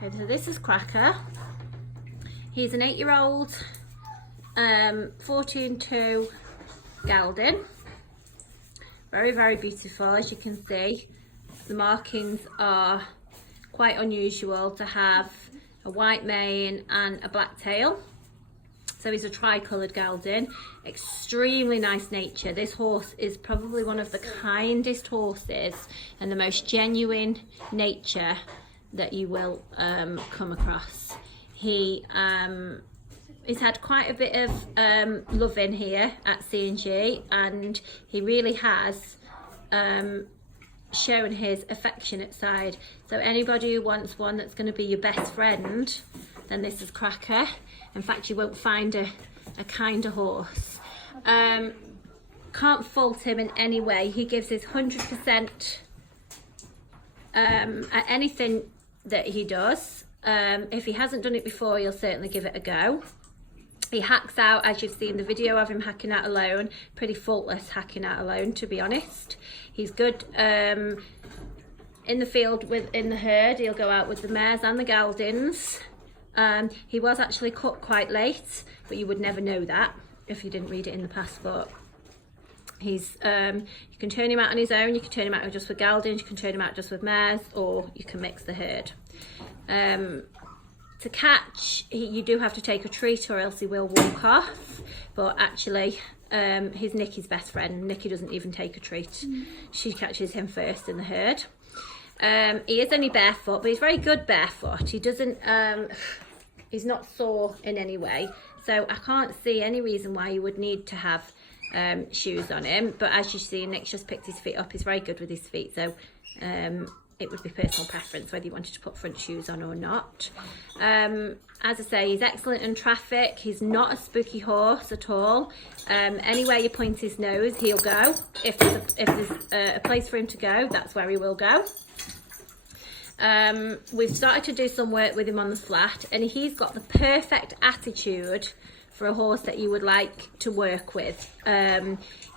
Okay, so this is Cracker. He's an 8-year-old 14-2 gelding. Very, very beautiful, as you can see. The markings are quite unusual to have a white mane and a black tail. So he's a tri-coloured gelding. Extremely nice nature. This horse is probably one of the kindest horses and the most genuine nature that you will come across. He's had quite a bit of loving here at CnG, and he really has shown his affectionate side. So anybody who wants one that's going to be your best friend, then this is Cracker. In fact, you won't find a kinder horse. Can't fault him in any way. He gives his 100% at anything that he does. If he hasn't done it before, he'll certainly give it a go. He hacks out, as you've seen the video of him hacking out alone, pretty faultless hacking out alone, to be honest. He's good in the field in the herd. He'll go out with the mares and the geldings. He was actually cut quite late, but you would never know that if you didn't read it in the passport. He's you can turn him out on his own, you can turn him out just with geldings, you can turn him out just with mares, or you can mix the herd. To catch, you do have to take a treat or else he will walk off, but actually he's Nikki's best friend. Nikki doesn't even take a treat. She catches him first in the herd. He is only barefoot, but he's very good barefoot. He doesn't he's not sore in any way, so I can't see any reason why you would need to have shoes on him. But as you see, Nick's just picked his feet up. He's very good with his feet, so it would be personal preference whether you wanted to put front shoes on or not. As I say, he's excellent in traffic. He's not a spooky horse at all. Anywhere you point his nose, he'll go. If there's a place for him to go, that's where he will go. We've started to do some work with him on the flat, and he's got the perfect attitude for a horse that you would like to work with.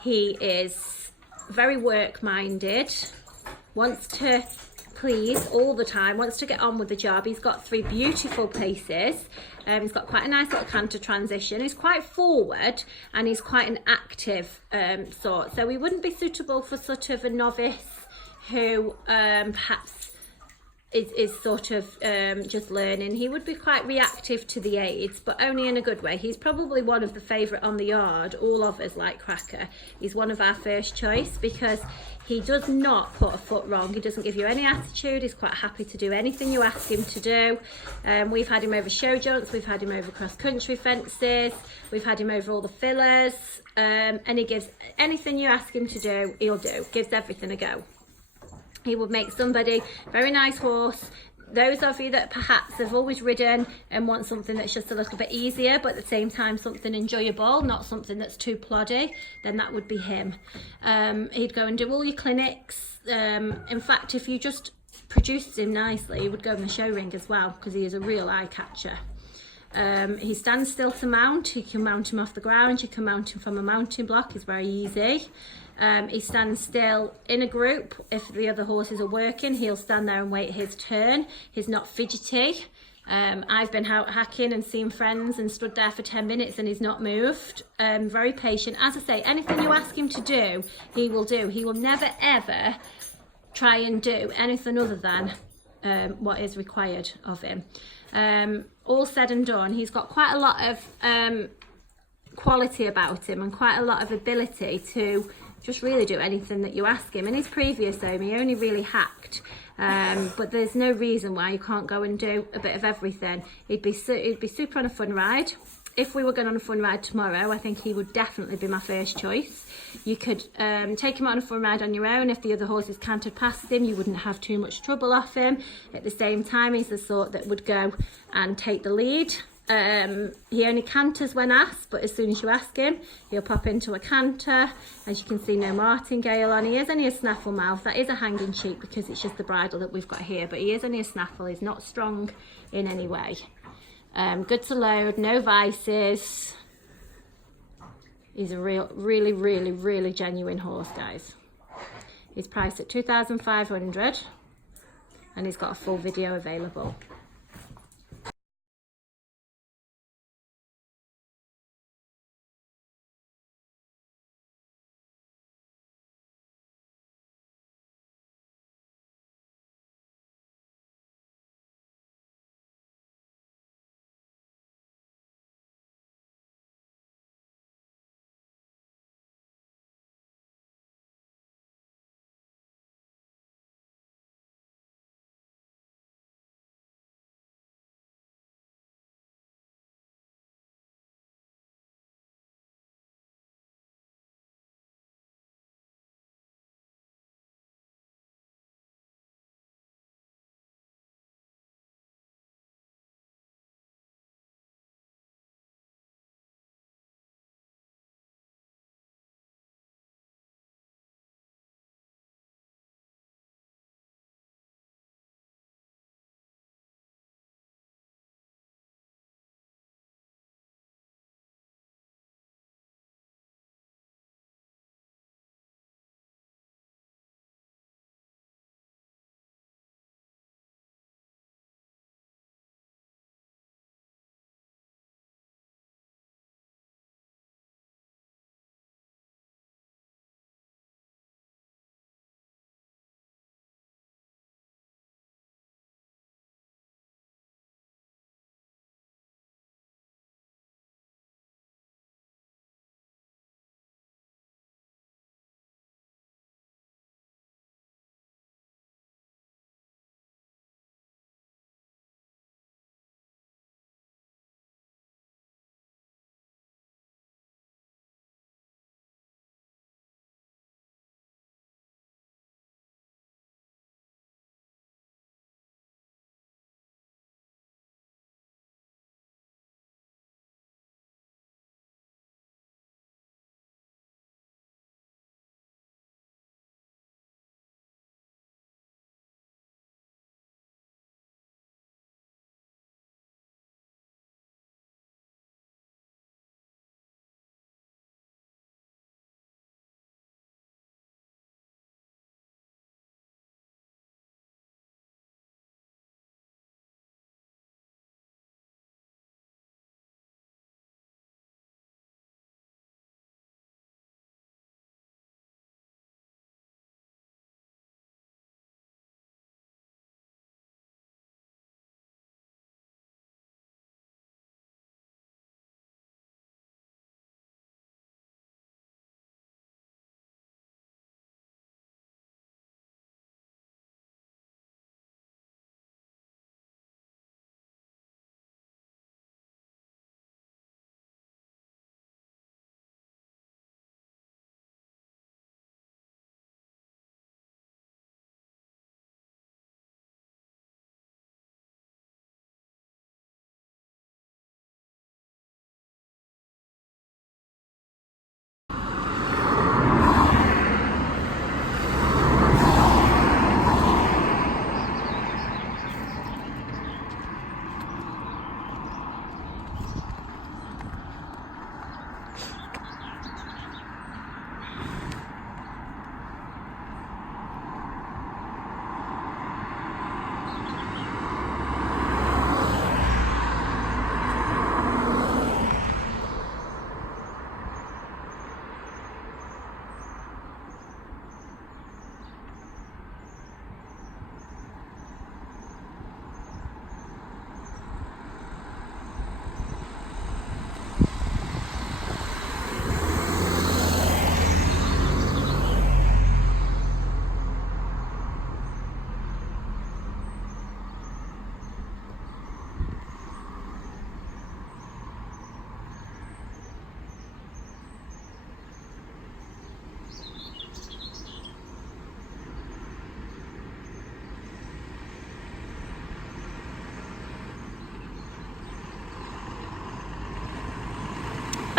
He is very work-minded, wants to please all the time, wants to get on with the job. He's got 3 beautiful paces. He's got quite a nice little canter transition. He's quite forward, and he's quite an active sort. So he wouldn't be suitable for sort of a novice who perhaps is sort of just learning. He would be quite reactive to the aids, but only in a good way. He's probably one of the favourite on the yard. All of us like Cracker. He's one of our first choice because he does not put a foot wrong. He doesn't give you any attitude. He's quite happy to do anything you ask him to do. We've had him over show jumps, we've had him over cross-country fences, we've had him over all the fillers, and he gives anything you ask him to do, he'll do. Gives everything a go. He would make somebody very nice horse. Those of you that perhaps have always ridden and want something that's just a little bit easier, but at the same time something enjoyable, not something that's too ploddy, then that would be him. He'd go and do all your clinics. In fact, if you just produced him nicely, he would go in the show ring as well, because he is a real eye catcher. He stands still to mount. You can mount him off the ground, you can mount him from a mounting block. It's very easy. He stands still in a group. If the other horses are working, he'll stand there and wait his turn. He's not fidgety. I've been out hacking and seen friends and stood there for 10 minutes and he's not moved. Very patient. As I say, anything you ask him to do, he will do. He will never ever try and do anything other than what is required of him. All said and done, he's got quite a lot of quality about him and quite a lot of ability to just really do anything that you ask him. In his previous home, he only really hacked, but there's no reason why you can't go and do a bit of everything. He'd be super on a fun ride. If we were going on a fun ride tomorrow, I think he would definitely be my first choice. You could take him on a fun ride on your own. If the other horses cantered past him, you wouldn't have too much trouble off him. At the same time, he's the sort that would go and take the lead. He only canters when asked, but as soon as you ask him, he'll pop into a canter. As you can see, no martingale on. He is only a snaffle mouth. That is a hanging sheep because it's just the bridle that we've got here, but he is only a snaffle. He's not strong in any way. Good to load, no vices. He's a really genuine horse, guys. He's priced at $2,500 and he's got a full video available.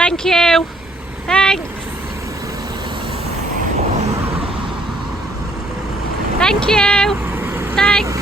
Thank you. Thanks. Thank you. Thanks.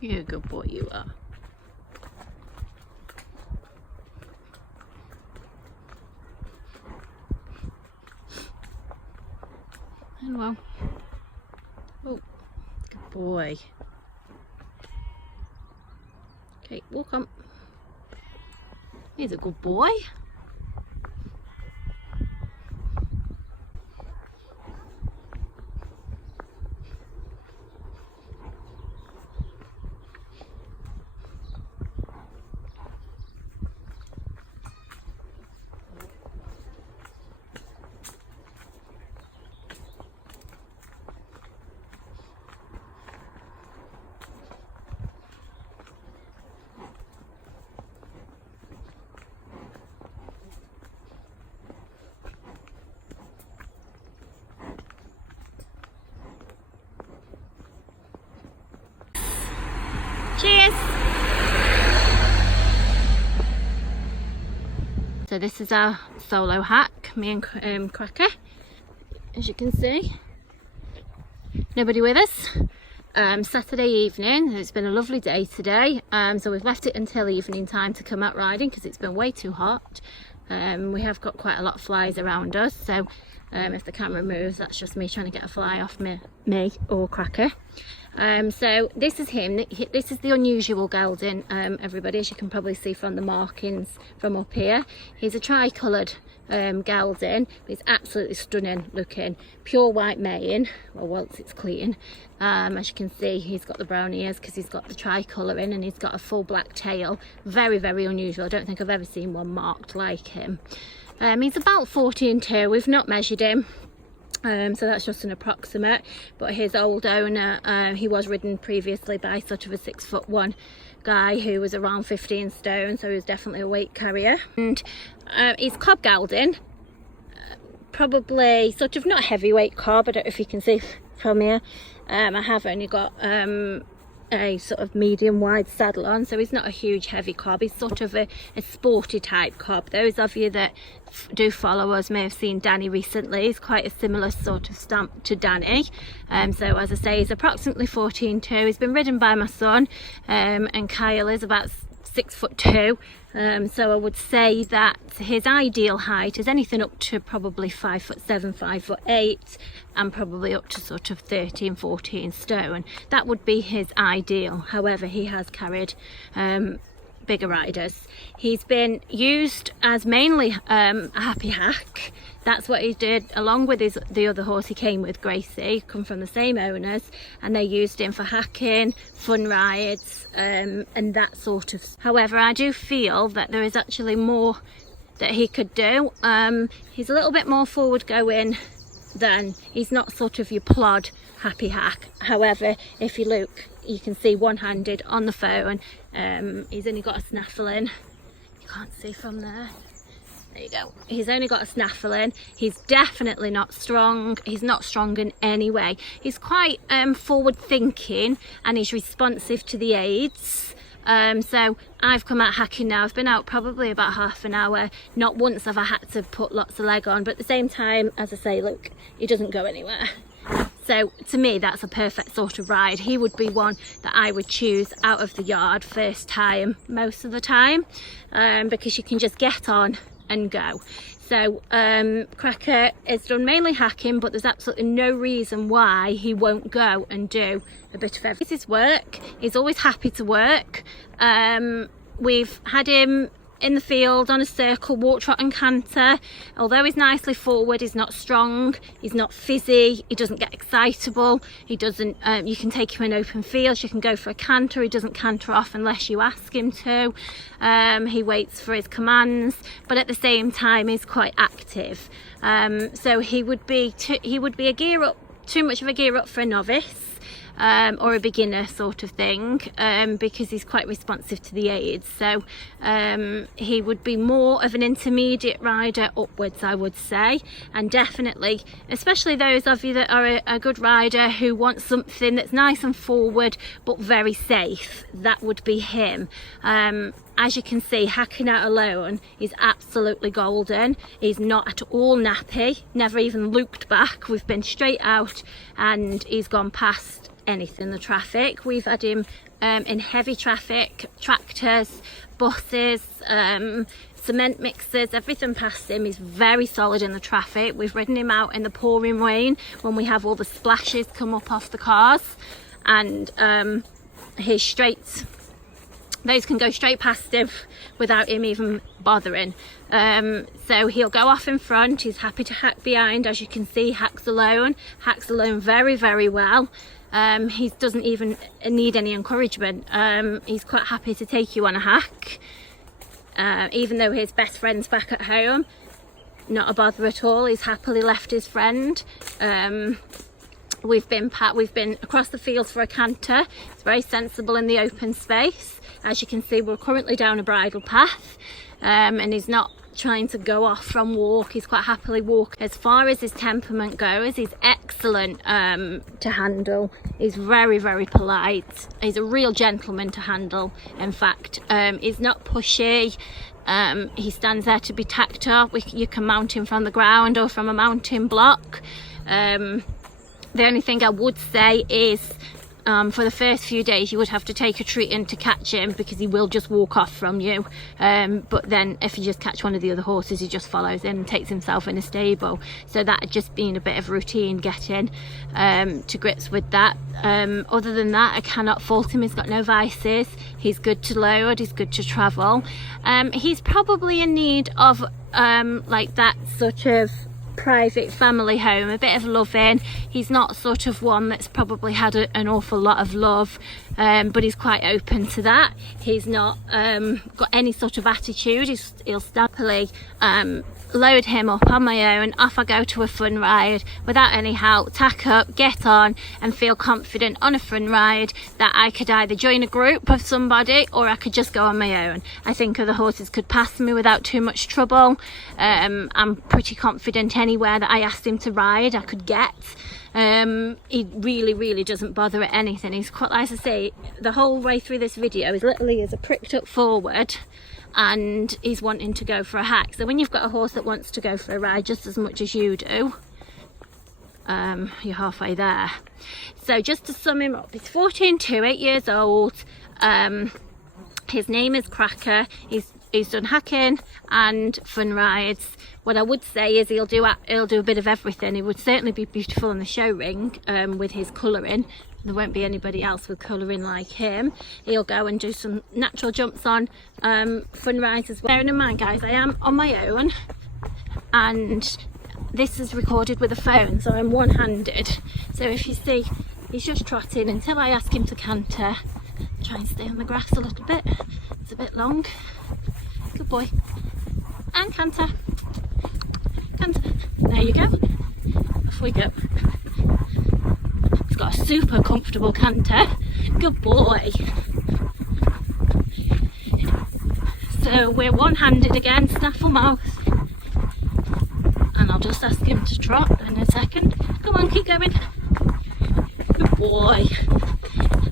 You're a good boy, you are. Hello. Oh, good boy. Okay, walk on. He's a good boy. Cheers! So this is our solo hack, me and Cracker, as you can see. Nobody with us. Saturday evening, it's been a lovely day today, so we've left it until evening time to come out riding because it's been way too hot. We have got quite a lot of flies around us, so if the camera moves, that's just me trying to get a fly off me or Cracker. So this is him. This is the unusual gelding, everybody, as you can probably see from the markings from up here. He's a tri-coloured gelding, but he's absolutely stunning looking. Pure white mane, well, once it's clean. As you can see, he's got the brown ears because he's got the tri-colour in, and he's got a full black tail. Very, very unusual. I don't think I've ever seen one marked like him. He's about 14'2". We've not measured him. So that's just an approximate, but his old owner, he was ridden previously by sort of a 6'1" guy who was around 15 stone, so he was definitely a weight carrier. And he's cob gelding, probably sort of not heavyweight cob. I don't know if you can see from here. I have only got a sort of medium wide saddle on, so he's not a huge heavy cob. He's sort of a sporty type cob. Those of you that do follow us may have seen Danny recently. He's quite a similar sort of stamp to Danny. So as I say, he's approximately 14'2". He's been ridden by my son, and Kyle is about 6'2", so I would say that his ideal height is anything up to probably 5'7", 5'8", and probably up to sort of 13, 14 stone. That would be his ideal. However, he has carried bigger riders. He's been used as mainly a happy hack. That's what he did along with the other horse he came with, Gracie, come from the same owners, and they used him for hacking, fun rides, and that sort of. However, I do feel that there is actually more that he could do. He's a little bit more forward going than, he's not sort of your plod happy hack. However, if you look, you can see one-handed on the phone. He's only got a snaffle in. You can't see from there. There you go. He's only got a snaffle in. He's definitely not strong. He's not strong in any way. He's quite forward thinking, and he's responsive to the aids. So I've come out hacking now. I've been out probably about half an hour. Not once have I had to put lots of leg on, but at the same time, as I say, look, he doesn't go anywhere. So to me, that's a perfect sort of ride. He would be one that I would choose out of the yard first time most of the time, because you can just get on and go. So Cracker is done mainly hacking, but there's absolutely no reason why he won't go and do a bit of everything. This is work. He's always happy to work. We've had him in the field on a circle, walk, trot and canter. Although he's nicely forward, he's not strong, he's not fizzy, he doesn't get excitable, he doesn't, you can take him in open fields, you can go for a canter, he doesn't canter off unless you ask him to. He waits for his commands, but at the same time he's quite active. So he would be a gear up, too much of a gear up for a novice. Or a beginner sort of thing, because he's quite responsive to the aids. So he would be more of an intermediate rider upwards, I would say. And definitely, especially those of you that are a good rider who want something that's nice and forward but very safe, that would be him. As you can see, hacking out alone is absolutely golden. He's not at all nappy, never even looked back. We've been straight out and he's gone past anything in the traffic. We've had him in heavy traffic, tractors, buses, cement mixers, everything past him. He's very solid in the traffic. We've ridden him out in the pouring rain when we have all the splashes come up off the cars, and he's straight. Those can go straight past him without him even bothering. So he'll go off in front. He's happy to hack behind. As you can see, hacks alone very, very well. He doesn't even need any encouragement. He's quite happy to take you on a hack, even though his best friend's back at home. Not a bother at all. He's happily left his friend. We've been across the fields for a canter. It's very sensible in the open space. As you can see, we're currently down a bridle path, and he's not trying to go off from walk. He's quite happily walk. As far as his temperament goes, he's excellent to handle. He's very, very polite. He's a real gentleman to handle. In fact, he's not pushy. He stands there to be tacked up. You can mount him from the ground or from a mounting block. The only thing I would say is, for the first few days you would have to take a treat in to catch him, because he will just walk off from you. But then if you just catch one of the other horses, he just follows in and takes himself in a stable. So that had just been a bit of routine getting to grips with that. Other than that, I cannot fault him. He's got no vices. He's good to load, he's good to travel. He's probably in need of like that sort of private family home, a bit of loving. He's not sort of one that's probably had an awful lot of love, but he's quite open to that. He's not got any sort of attitude. He'll happily load him up on my own, off I go to a fun ride without any help, tack up, get on and feel confident on a fun ride that I could either join a group of somebody or I could just go on my own. I think other horses could pass me without too much trouble. I'm pretty confident anywhere that I asked him to ride I could get. He really doesn't bother at anything. He's quite, as I say, the whole way through this video is literally as a pricked up forward and he's wanting to go for a hack. So when you've got a horse that wants to go for a ride just as much as you do, you're halfway there. So just to sum him up, he's 14 to 8 years old. His name is Cracker. He's done hacking and fun rides. What I would say is he'll do a bit of everything. He would certainly be beautiful in the show ring with his colouring. There won't be anybody else with colouring like him. He'll go and do some natural jumps on fun rides as well. Bearing in mind, guys, I am on my own and this is recorded with a phone, so I'm one-handed. So if you see, he's just trotting until I ask him to canter. Try and stay on the grass a little bit. It's a bit long. Good boy. And canter. Canter. There you go. Off we go. He's got a super comfortable canter. Good boy. So we're one-handed again, snaffle mouth. And I'll just ask him to trot in a second. Come on, keep going. Good boy.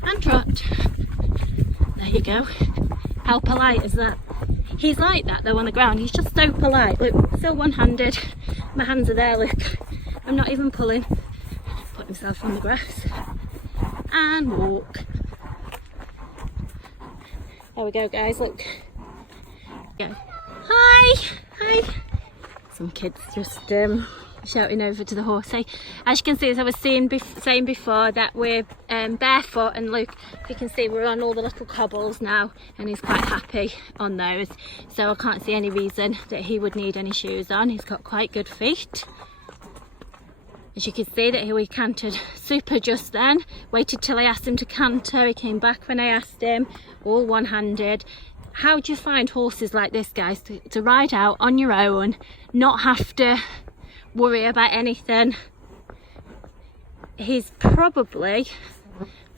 And trot. There you go. How polite is that? He's like that though on the ground. He's just so polite. Look, still one-handed. My hands are there, look. I'm not even pulling. Put himself on the grass. And walk. There we go, guys, look. Go. Hi! Hi! Some kids just shouting over to the horsey. As you can see, as I was saying before, that we're barefoot, and look, if you can see, we're on all the little cobbles now, and he's quite happy on those, so I can't see any reason that he would need any shoes on. He's got quite good feet. As you can see, that he cantered super just then. Waited till I asked him to canter. He came back when I asked him, all one-handed. How do you find horses like this, guys, to ride out on your own, not have to worry about anything? He's probably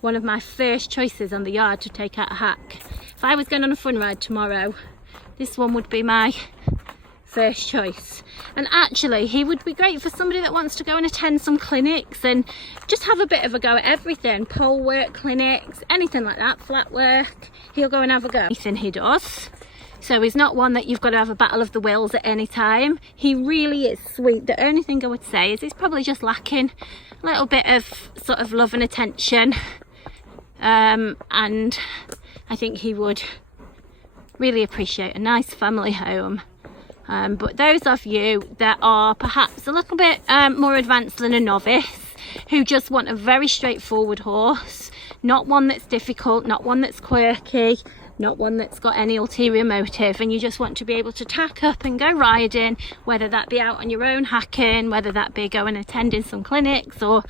one of my first choices on the yard to take out a hack. If I was going on a fun ride tomorrow, this one would be my first choice. And actually, he would be great for somebody that wants to go and attend some clinics and just have a bit of a go at everything. Pole work clinics, anything like that, flat work. He'll go and have a go. Anything he does. So he's not one that you've got to have a battle of the wills at any time. He really is sweet. The only thing I would say is he's probably just lacking a little bit of sort of love and attention. And I think he would really appreciate a nice family home. But those of you that are perhaps a little bit more advanced than a novice, who just want a very straightforward horse, not one that's difficult, not one that's quirky, not one that's got any ulterior motive, and you just want to be able to tack up and go riding, whether that be out on your own hacking, whether that be going attending some clinics, or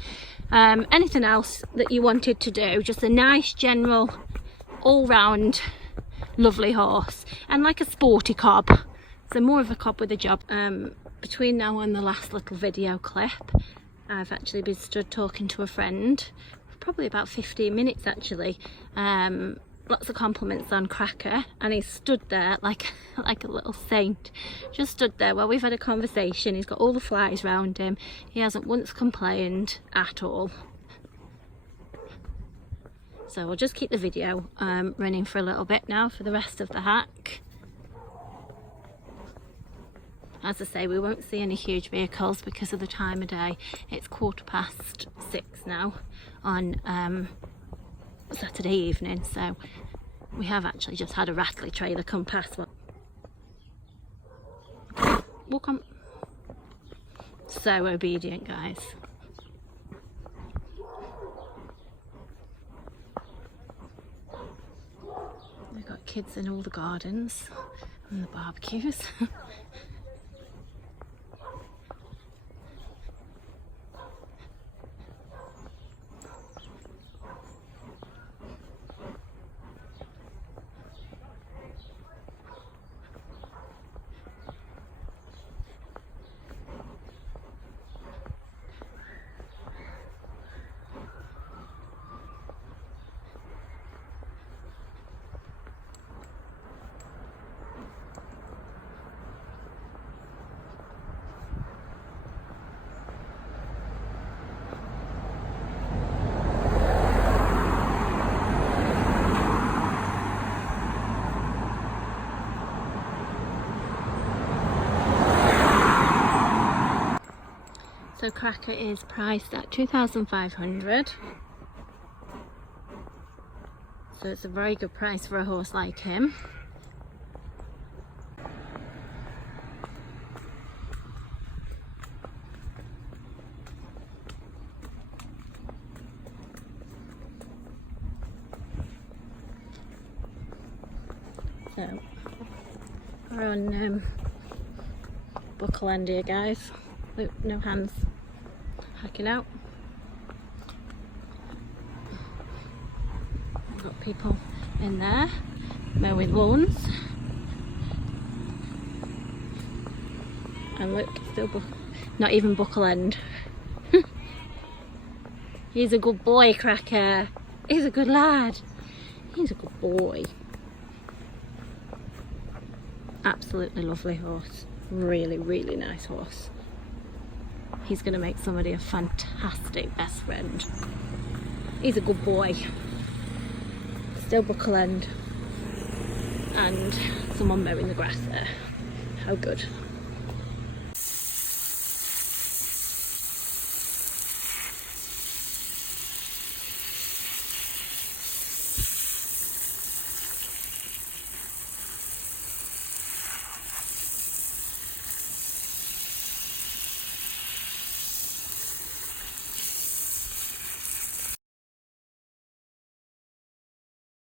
anything else that you wanted to do, just a nice general all-round lovely horse, and like a sporty cob. So more of a cob with a job. Between now and the last little video clip, I've actually been stood talking to a friend for probably about 15 minutes actually. Lots of compliments on Cracker, and he stood there like a little saint. Just stood there while we've had a conversation. He's got all the flies round him. He hasn't once complained at all. So we'll just keep the video running for a little bit now for the rest of the hack. As I say, we won't see any huge vehicles because of the time of day. It's 6:15 now on Saturday evening, so we have actually just had a rattly trailer come past. Walk on. So obedient, guys. We've got kids in all the gardens and the barbecues. So Cracker is priced at 2,500. So it's a very good price for a horse like him. So we're on buckle end here, guys. Look, no hands hacking out. We've got people in there mowing lawns. And look, still not even buckle end. He's a good boy, Cracker. He's a good lad. He's a good boy. Absolutely lovely horse. Really, really nice horse. He's going to make somebody a fantastic best friend. He's a good boy. Still buckle end. And someone mowing the grass there. How good.